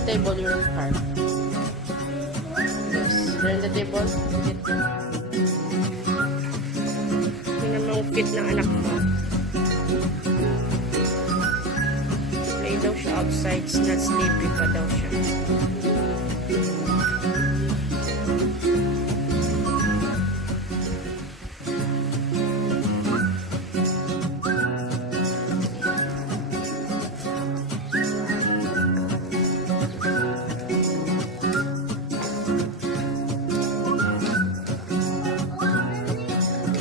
the table your card. Yes. There on the table. Tingnan mo ang cute ng anak mo. Play daw siya outside. Not sleepy pa daw siya.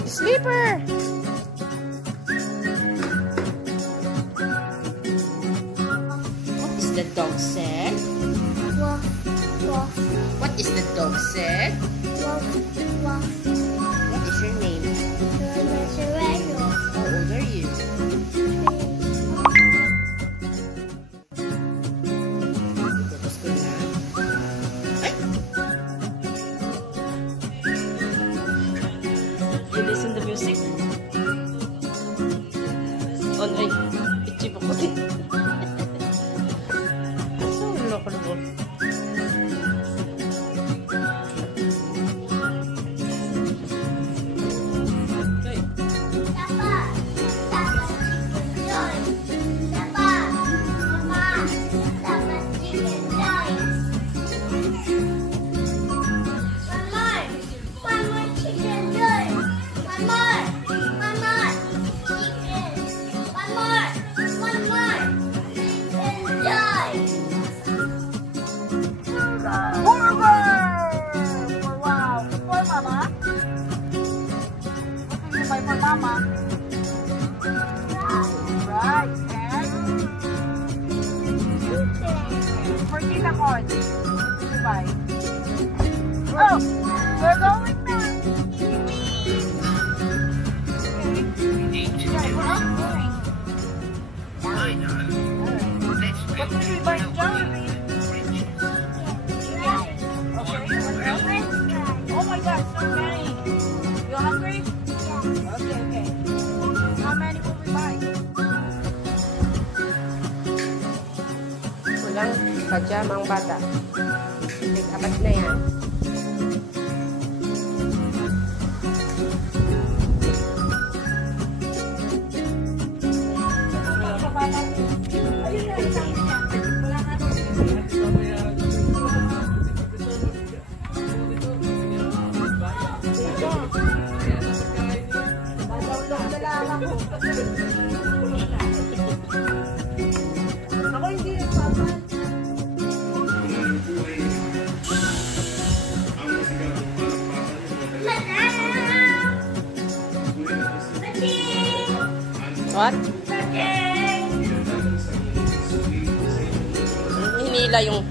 Sleeper! What is the dog said? Woof, woof. What is the dog said? Woof, woof. What is your name? How old are you? Tapos ko na. Ay! You listen to music? Oh, ay. Itchy po ko din. So, loko na po. Mama. Right, and for Tita Con. Goodbye. Oh, we're going now. Okay, we're not going. I know. Alright. What will we buy? Jollibee? Okay. Oh my God, so many. You hungry? Okay. How many will we buy? Walang pajama ang bata. Apat na yan. Ako hindi nagpapan. What? Hinila yung...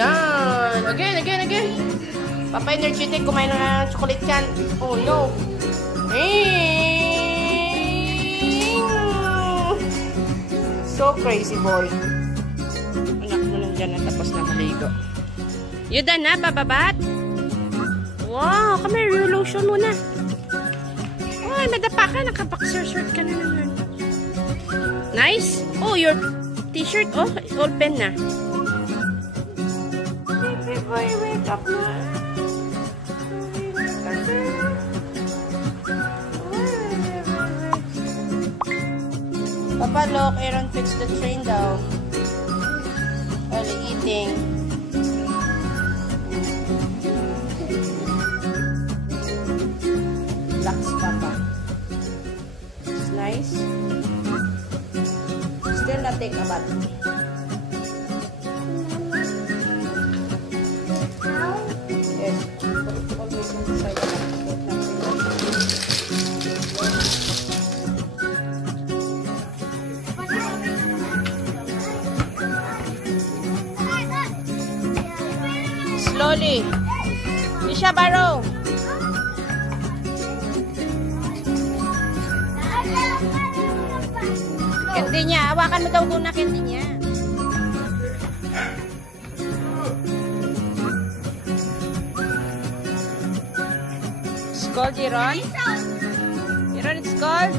Yan. Again. Papa energetic, kumain ng chocolate yan. Oh no. So crazy boy. Anak mo nandyan na tapos na maligo. You done na, bababat? Wow, come here, you lotion muna. Ay, madapa ka, nakapaksir-shirt ka na naman. Nice. Oh, your t-shirt, oh, open na. Baby boy, wake up na. Papa, look, Aaron fixed the train down. While eating. Relax, Papa. It's nice. Still not take a bath. Yes. Always inside the bath. Slowly. Isha, Barrow. Candy niya. Hawakan mo daw muna candy niya. It's cold, Iron? Iron, it's cold?